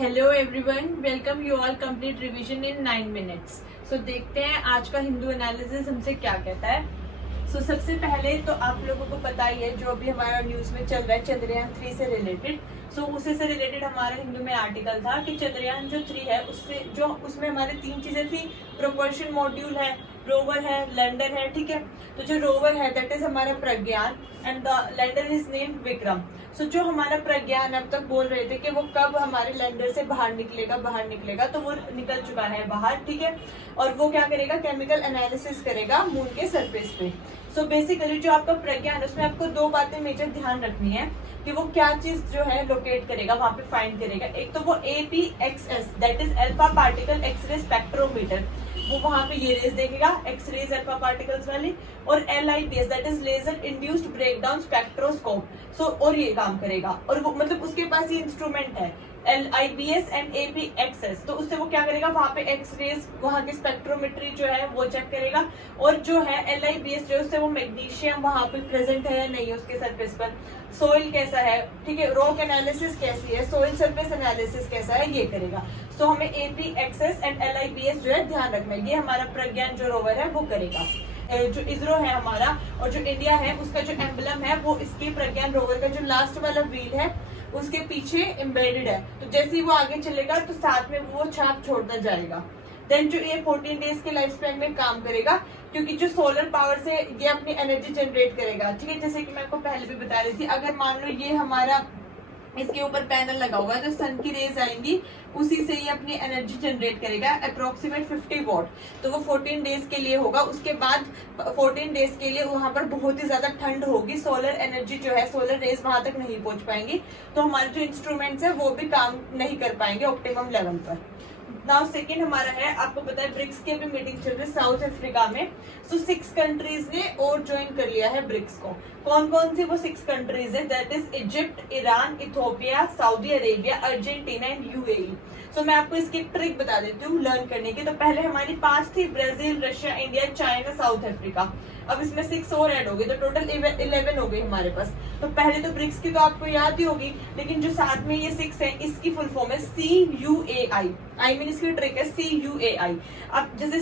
Hello everyone, welcome you all complete revision in 9 minutes. So देखते हैं आज का हिंदू एनालिसिस हमसे क्या कहता है। सो सबसे पहले तो आप लोगों को पता ही है जो अभी हमारा न्यूज में चल रहा है चंद्रयान 3 से रिलेटेड। सो उसी से रिलेटेड हमारा हिंदू में आर्टिकल था कि चंद्रयान जो 3 है उसमें हमारे 3 चीजें थी। प्रोपल्शन मॉड्यूल है, रोवर है, लैंडर है। ठीक है, तो जो रोवर है दैट इज हमारा Pragyan and the lander is named Vikram. So जो हमारा प्रज्ञान अब तक बोल रहे थे कि वो कब हमारे लैंडर से बाहर निकलेगा, तो वो निकल चुका है बाहर। ठीक है, और वो क्या करेगा, केमिकल एनालिसिस करेगा मून के सरफेस पे। सो बेसिकली जो आपका प्रज्ञान, उसमें आपको 2 बातें मेजर ध्यान रखनी है कि वो क्या चीज जो है लोकेट करेगा, वहां पे फाइंड करेगा। एक तो वो APXS that is alpha particle X ray spectrometer, वो वहां पे ये रेज देखेगा, एक्सरेज अल्फा पार्टिकल्स वाली। और LIBS that is laser induced breakdown spectroscope. So और ये काम करेगा, और वो मतलब उसके पास ये इंस्ट्रूमेंट है LIBS एंड APXS। तो उससे वो क्या करेगा, वहां पे एक्सरेज, वहां की स्पेक्ट्रोमेट्री जो है वो चेक करेगा। और जो है LIBS जो है उससे वो मैग्नीशियम वहां पे प्रेजेंट है या नहीं है उसके सरफेस पर, सोइल कैसा है, ठीक है, रॉक एनालिसिस कैसी है, सोइल सरफेस एनालिसिस कैसा है, ये करेगा। सो हमें APXS एंड LIBS जो है ध्यान रखना है, ये हमारा प्रज्ञान जो रोवर है वो करेगा। जो इसरो है हमारा और जो इंडिया है उसका जो एम्बलम है वो इसके प्रज्ञान रोवर का जो लास्ट वाला व्हील है उसके पीछे एम्बेडेड है। तो जैसे ही वो आगे चलेगा तो साथ में वो छाप छोड़ता जाएगा। देन जो ये 14 डेज के लाइफ स्पैन में काम करेगा, क्योंकि जो सोलर पावर से ये अपनी एनर्जी जनरेट करेगा। ठीक है, जैसे कि मैं आपको पहले भी बता रही थी, अगर मान लो ये हमारा इसके ऊपर पैनल लगा हुआ है तो सन की रेज आएंगी, उसी से ये अपनी एनर्जी जनरेट करेगा अप्रोक्सीमेट 50 वॉट। तो वो 14 डेज के लिए होगा। उसके बाद 14 डेज के लिए वहां पर बहुत ही ज्यादा ठंड होगी, सोलर एनर्जी जो है, सोलर रेज वहां तक नहीं पहुंच पाएंगी, तो हमारे जो इंस्ट्रूमेंट्स है वो भी काम नहीं कर पाएंगे ऑप्टिमम लेवल पर। नाउ सेकेंड हमारा है, आपको पता है ब्रिक्स की अभी मीटिंग चल रही है साउथ अफ्रीका में। सो 6 कंट्रीज ने और ज्वाइन कर लिया है ब्रिक्स को। कौन कौन सी वो 6 कंट्रीज है, that is Egypt, Iran, Ethiopia, Saudi Arabia, Argentina and UAE। सो मैं आपको इसकी ट्रिक बता देती हूँ लर्न करने की। तो पहले हमारी 5 थी, Brazil, Russia, India, China, south Africa. अब इसमें 6 और ऐड हो गए तो टोटल 11 हो गई हमारे पास। तो पहले तो ब्रिक्स की तो आपको याद ही होगी, लेकिन जो साथ में ये 6 है इसकी फुल फॉर्म है CUAI। आई मीन इसकी ट्रिक है CUAI। अब जैसे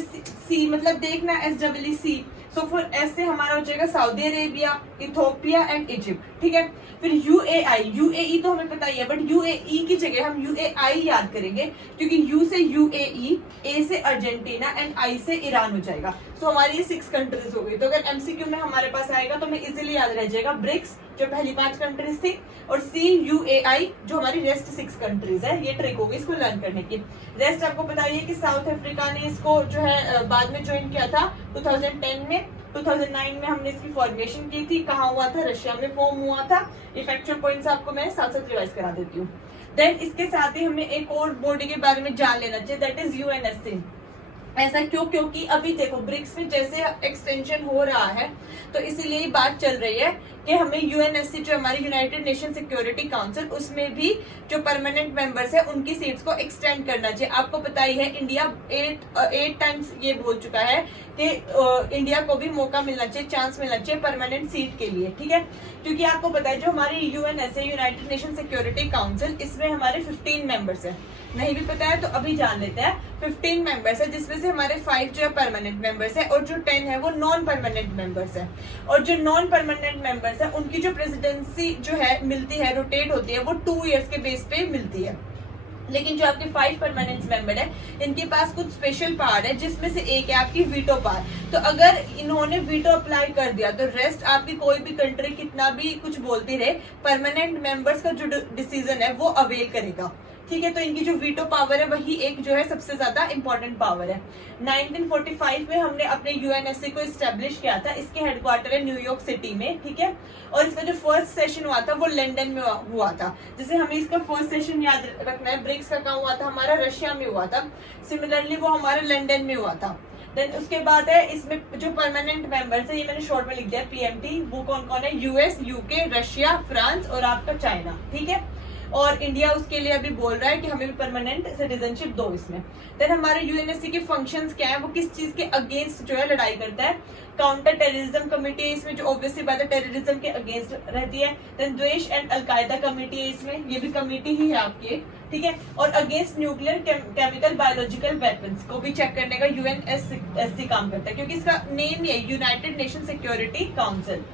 C मतलब देखना SEEC, सो फिर S से हमारा हो जाएगा Saudi Arabia, Ethiopia and Egypt. ठीक है, फिर UAE तो हमें पता ही है, बट UAE की जगह हम UAI याद करेंगे, क्योंकि U से UAE, A से अर्जेंटीना एंड I से ईरान हो जाएगा। सो हमारी ये 6 कंट्रीज हो गई। तो अगर MCQ में हमारे पास आएगा तो हमें इजीली याद रह जाएगा ब्रिक्स जो पहली 5 कंट्रीज थी, और CUAI जो हमारी रेस्ट 6 कंट्रीज है। ये ट्रिक होगी इसको लर्न करने की। रेस्ट आपको बताइए कि साउथ अफ्रीका ने इसको जो है बाद में ज्वाइन किया था 2010 में। 2009 में हमने इसकी फॉर्मेशन की थी, कहाँ हुआ था, रशिया में फॉर्म हुआ था। ये फैक्चुअल पॉइंट्स आपको मैं साथ साथ रिवाइज करा देती हूँ। देन इसके साथ ही हमें एक और बॉडी के बारे में जान लेना चाहिए, दैट इज UNSC। ऐसा क्यों, क्योंकि अभी देखो ब्रिक्स में जैसे एक्सटेंशन हो रहा है तो इसीलिए बात चल रही है कि हमें UNSC जो हमारी यूनाइटेड नेशन सिक्योरिटी काउंसिल, उसमें भी जो परमानेंट मेंबर्स है उनकी सीट्स को एक्सटेंड करना चाहिए। आपको पता ही है इंडिया 8 टाइम्स ये बोल चुका है कि इंडिया को भी मौका मिलना चाहिए, चांस मिलना चाहिए परमानेंट सीट के लिए। ठीक है, क्योंकि आपको पता है जो हमारी UNSC United Nation Security council, इसमें हमारे 15 मेंबर्स है। नहीं भी पता है तो अभी जान लेते हैं। 15 मेंबर्स है, जिसमें से हमारे 5 जो है परमानेंट मेंबर्स है और जो 10 है वो नॉन परमानेंट मेंबर्स है। और जो नॉन परमानेंट मेंबर्स है उनकी जो प्रेसिडेंसी जो है मिलती है, रोटेट होती है, वो 2 इयर्स के बेस पे मिलती है। लेकिन जो आपके 5 परमानेंट मेंबर है इनके पास कुछ स्पेशल पावर है, जिसमें से एक है आपकी वीटो पावर। तो अगर इन्होंने वीटो अप्लाई कर दिया तो रेस्ट आपकी कोई भी कंट्री कितना भी कुछ बोलती रहे, परमानेंट मेंबर्स का जो डिसीजन है वो अवेल करेगा। ठीक है, तो इनकी जो वीटो पावर है वही एक जो है सबसे ज्यादा इंपॉर्टेंट पावर है। 1945 में हमने अपने UNSC को इस्टेब्लिश किया था। इसके हेडक्वार्टर है न्यूयॉर्क सिटी में। ठीक है, और इसका जो फर्स्ट सेशन हुआ था वो लंदन में हुआ था। जैसे हमें इसका फर्स्ट सेशन याद रखना है, ब्रिक्स का कहाँ हुआ था, हमारा रशिया में हुआ था। सिमिलरली वो हमारा लंदन में हुआ था। देन उसके बाद है इसमें जो परमानेंट मेंबर्स है, ये मैंने शॉर्ट में लिख दिया PMT। वो कौन कौन है, US, UK, रशिया, फ्रांस और आपका चाइना। ठीक है, और इंडिया उसके लिए अभी बोल रहा है कि हमें भी परमानेंट सिटीजनशिप दो इसमें। देन हमारे यूएनएससी के फंक्शंस क्या है, वो किस चीज के अगेंस्ट जो है लड़ाई करता है। काउंटर टेररिज्म कमेटी है इसमें, जो ऑब्वियसली बात है टेररिज्म के अगेंस्ट रहती है। देन द्वेष एंड अलकायदा कमेटी है इसमें, ये भी कमेटी ही है आपकी, ठीक है। और against nuclear chemical biological weapons को भी चेक करने का यूएनएससी काम करता है, क्योंकि इसका नेम ही है United Nation Security Council.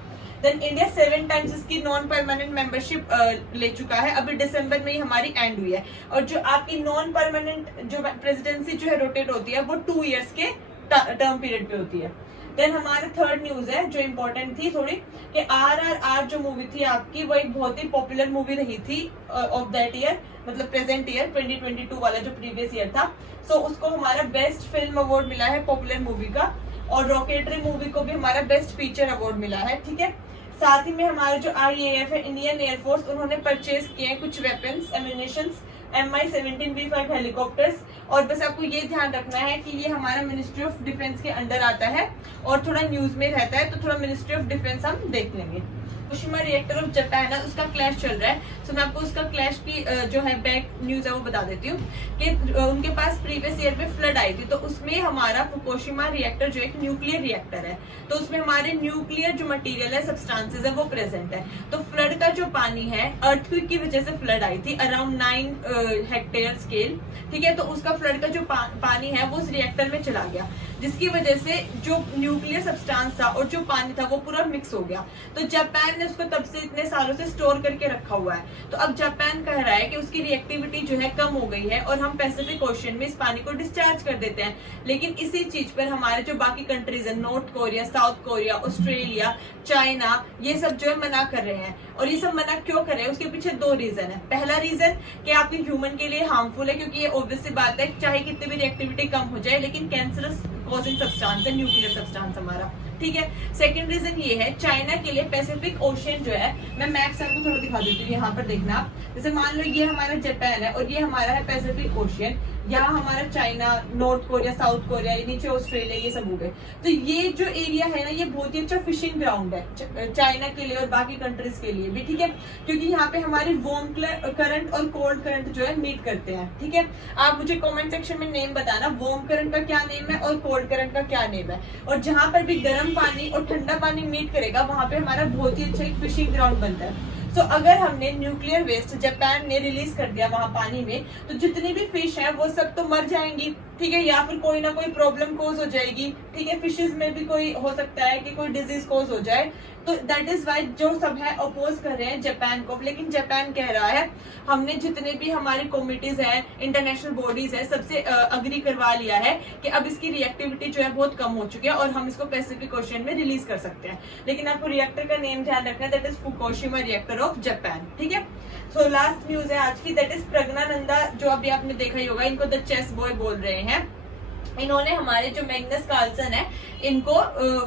Then India 7 times इसकी नॉन परमानेंट मेंबरशिप ले चुका है, अभी दिसंबर में ही हमारी एंड हुई है। और जो आपकी नॉन परमानेंट जो प्रेसिडेंसी जो है रोटेट होती है वो 2 इयर्स के टर्म पीरियड पे होती है। देन हमारे थर्ड न्यूज है जो इम्पोर्टेंट थी थोड़ी, कि RRR जो मूवी थी आपकी, वो एक बहुत ही पॉपुलर मूवी रही थी ऑफ दैट ईयर, मतलब प्रेजेंट ईयर 2022 वाला जो प्रीवियस ईयर था। सो उसको हमारा बेस्ट फिल्म अवार्ड मिला है पॉपुलर मूवी का, और रॉकेटरी मूवी को भी हमारा बेस्ट फीचर अवार्ड मिला है, ठीक है। साथ ही में हमारे जो IAF है, इंडियन एयरफोर्स, उन्होंने परचेज किए हैं कुछ वेपन्स, एम्यूनिशंस, Mi-17V5 हेलीकॉप्टर्स। और बस आपको ये ध्यान रखना है कि ये हमारा मिनिस्ट्री ऑफ डिफेंस के अंडर आता है और थोड़ा न्यूज में रहता है, तो थोड़ा मिनिस्ट्री ऑफ डिफेंस हम देख लेंगे। फुकुशिमा रिएक्टर ऑफ जापान है, उसका क्लैश चल रहा है। सो मैं आपको उसका क्लैश की जो है बैक न्यूज है वो बता देती हूँ कि उनके पास प्रीवियस ईयर में फ्लड आई थी, तो उसमें हमारा फुकुशिमा रिएक्टर जो एक न्यूक्लियर रिएक्टर है, तो उसमें हमारे न्यूक्लियर जो मटेरियल है, सब्सटेंसेस है, वो प्रेजेंट है। तो फ्लड का जो पानी है, अर्थक्वेक की वजह से फ्लड आई थी अराउंड 9 हेक्टेयर स्केल, ठीक है। तो उसका फ्लड का जो पानी है वो उस रिएक्टर में चला गया, जिसकी वजह से जो न्यूक्लियर सब्सटेंस था और जो पानी था वो पूरा मिक्स हो गया। तो जापान ने उसको तब से इतने सालों से स्टोर करके रखा हुआ है। तो अब जापान कह रहा है कि उसकी रिएक्टिविटी जो है कम हो गई है और हम पैसिफिक ओशन में इस पानी को डिस्चार्ज कर देते हैं। लेकिन इसी चीज पर हमारे जो बाकी कंट्रीज है, north Korea, south Korea, Australia, China, ये सब जो है मना कर रहे हैं। और ये सब मना क्यों कर रहे हैं, उसके पीछे 2 रीजन है। पहला रीजन कि आपके ह्यूमन के लिए हार्मफुल है, क्योंकि ये ऑब्वियसली बात है, चाहे कितनी भी रिएक्टिविटी कम हो जाए, लेकिन कैंसरस कॉजिंग सब्सटेंस है न्यूक्लियर सब्सटेंस हमारा, ठीक है। सेकंड रीजन ये है, चाइना के लिए पैसिफिक ओशियन जो है, मैं मैप्स आपको थोड़ा दिखा देती हूँ, यहाँ पर देखना आप। जैसे मान लो ये हमारा जापान है और ये हमारा है पैसिफिक ओशियन, यहाँ हमारा China, north Korea, south Korea, नीचे ऑस्ट्रेलिया, ये सब हो गए। तो ये जो एरिया है ना, ये बहुत ही अच्छा फिशिंग ग्राउंड है चाइना के लिए और बाकी कंट्रीज के लिए भी, ठीक है, क्योंकि यहाँ पे हमारे वार्म करंट और कोल्ड करंट जो है मीट करते हैं, ठीक है। आप मुझे कमेंट सेक्शन में नेम बताना, वार्म करंट का क्या नेम है और कोल्ड करंट का क्या नेम है। और जहां पर भी गर्म पानी और ठंडा पानी मीट करेगा, वहां पे हमारा बहुत ही अच्छा एक फिशिंग ग्राउंड बनता है। तो अगर हमने न्यूक्लियर वेस्ट जापान ने रिलीज कर दिया वहां पानी में, तो जितनी भी फिश है वो सब तो मर जाएंगी, ठीक है, या फिर कोई ना कोई प्रॉब्लम कोज हो जाएगी, ठीक है। फिशेज में भी कोई हो सकता है कि कोई डिजीज कोज हो जाए। तो दैट इज वाई जो सब है अपोज कर रहे हैं जापान को। लेकिन जापान कह रहा है हमने जितने भी हमारी कमिटीज है, इंटरनेशनल बॉडीज है, सबसे अग्री करवा लिया है कि अब इसकी रिएक्टिविटी जो है बहुत कम हो चुकी है और हम इसको पैसिफिक ओशन में रिलीज कर सकते हैं। लेकिन आपको रिएक्टर का नेम ध्यान रखना है, that is Fukushima reactor of Japan, ठीक है। सो लास्ट न्यूज है आज की, दैट इज प्रज्ञानंदा, जो अभी आपने देखा ही होगा, इनको द चेस बॉय बोल रहे हैं। इन्होंने हमारे जो मैग्नस कार्लसन है, इनको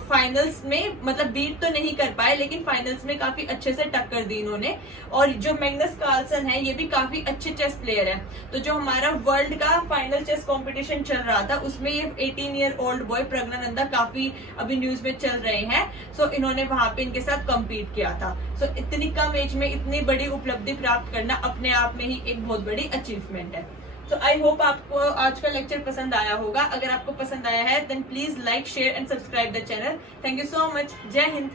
फाइनल्स में मतलब बीट तो नहीं कर पाए, लेकिन फाइनल्स में काफी अच्छे से टक्कर दी इन्होंने। और जो मैग्नस कार्लसन है ये भी काफी अच्छे चेस प्लेयर है। तो जो हमारा वर्ल्ड का फाइनल चेस कंपटीशन चल रहा था, उसमें ये 18 ईयर ओल्ड बॉय प्रज्ञानंदा काफी अभी न्यूज में चल रहे हैं। सो इन्होंने वहां पे इनके साथ कम्पीट किया था। सो इतनी कम एज में इतनी बड़ी उपलब्धि प्राप्त करना अपने आप में ही एक बहुत बड़ी अचीवमेंट है। तो आई होप आपको आज का लेक्चर पसंद आया होगा। अगर आपको पसंद आया है then please like, share and subscribe the channel. Thank you so much. जय हिंद।